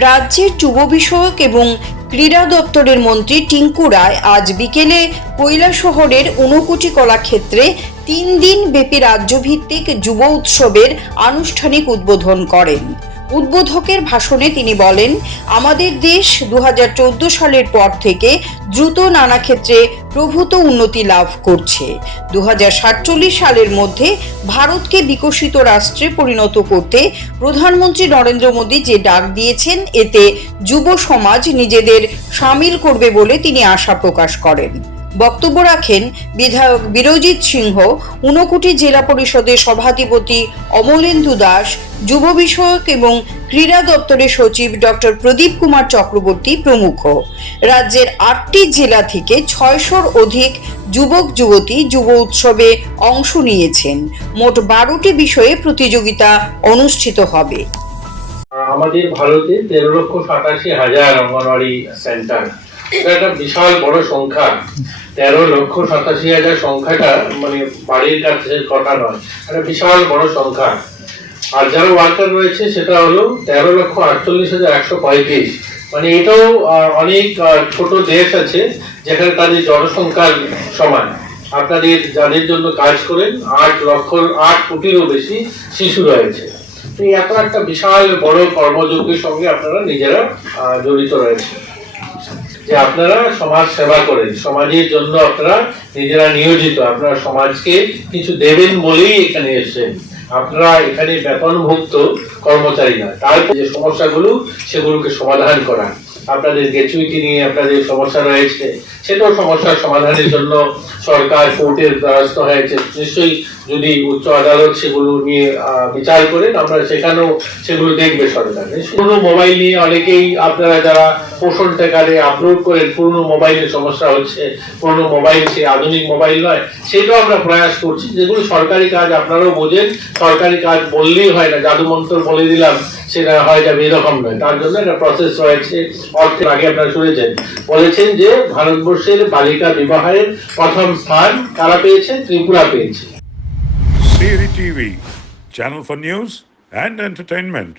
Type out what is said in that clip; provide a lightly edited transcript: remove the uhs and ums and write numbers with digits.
রাজ্যের যুব বিষয়ক এবং ক্রীড়া দপ্তরের মন্ত্রী টিঙ্কু রায় আজ বিকেলে কৈলাসহরের ঊনকোটি কলাক্ষেত্রে 3 দিন ব্যাপী রাজ্যভিত্তিক যুব উৎসবের আনুষ্ঠানিক উদ্বোধন করেন। উদ্বোধকের ভাষণে তিনি বলেন, আমাদের দেশ 2014 সালের পর থেকে দ্রুত নানা ক্ষেত্রে প্রভূত উন্নতি লাভ করছে। 2047 সালের মধ্যে ভারতকে বিকশিত রাষ্ট্রে পরিণত করতে প্রধানমন্ত্রী নরেন্দ্র মোদী যে ডাক দিয়েছেন, এতে যুব সমাজ নিজেদের সামিল করবে বলে তিনি আশা প্রকাশ করেন। বক্তব্য রাখেন বিধায়ক বীরজিৎ সিংহ, ঊনকোটি জেলা পরিষদের সভাধিপতি অমলেন্দু দাস, যুব বিষয়ক এবং ক্রীড়া দপ্তরের সচিব ডক্টর প্রদীপ কুমার চক্রবর্তী প্রমুখ। রাজ্যের 8টি জেলা থেকে 600-র অধিক যুবক যুবতী যুব উৎসবে অংশ নিয়েছেন। মোট 12টি বিষয়ে প্রতিযোগিতা অনুষ্ঠিত হবে। আমাদের ভারতে 13,87,000 অঙ্গনওয়াড়ি সেন্টার, এটা একটা বিশাল বড় সংখ্যা। 13,87,000 সংখ্যাটা মানে বাড়ির কাছে কথা নয়, একটা বিশাল বড় সংখ্যা। আর যারা ওয়ার্কার রয়েছে সেটা হলো 13,48,135। মানে এটাও অনেক ছোট দেশ আছে যেখানে তাদের জনসংখ্যার সমান। আপনাদের যাদের জন্য কাজ করেন 8 কোটিরও বেশি শিশু রয়েছে। এত একটা বিশাল বড় কর্মযজ্ঞের সঙ্গে আপনারা নিজেরা জড়িত রয়েছে, যে আপনারা সমাজ সেবা করেন, সমাজের জন্য আপনারা নিজেরা নিয়োজিত, আপনারা সমাজকে কিছু দেবেন বলেই এখানে এসেছেন। আপনারা এখানে বেতনভুক্ত কর্মচারী না, তারপর যে সমস্যাগুলো সেগুলোকে সমাধান করা। আপনাদের গ্র্যাচুইটি নিয়ে আপনাদের সমস্যা রয়েছে, সেটাও সমস্যার সমাধানের জন্য সরকার কোর্টের দ্বারস্থ হয়েছে। নিশ্চয়ই যদি উচ্চ আদালত সেগুলো নিয়ে বিচার করেন, আমরা সেখানেও সেগুলো দেখবে সরকার। পুরনো মোবাইল নিয়ে অনেকেই আপনারা যারা পোষণ টেকারে আপলোড করেন, পুরনো মোবাইলের সমস্যা হচ্ছে, পুরনো মোবাইল সে আধুনিক মোবাইল নয়, সেটাও আমরা প্রয়াস করছি। যেগুলো সরকারি কাজ আপনারাও বোঝেন, সরকারি কাজ বললেই হয় না, জাদু মন্ত্র বলে দিলাম সেটা হয়ে যাবে, এরকম নয়। তার জন্য একটা প্রসেস রয়েছে। অর্থের আগে আপনারা শুনেছেন, বলেছেন যে ভারতবর্ষের বালিকা বিবাহের প্রথম স্থান কারা পেয়েছে? ত্রিপুরা পেয়েছে। CERI TV, channel for news and entertainment.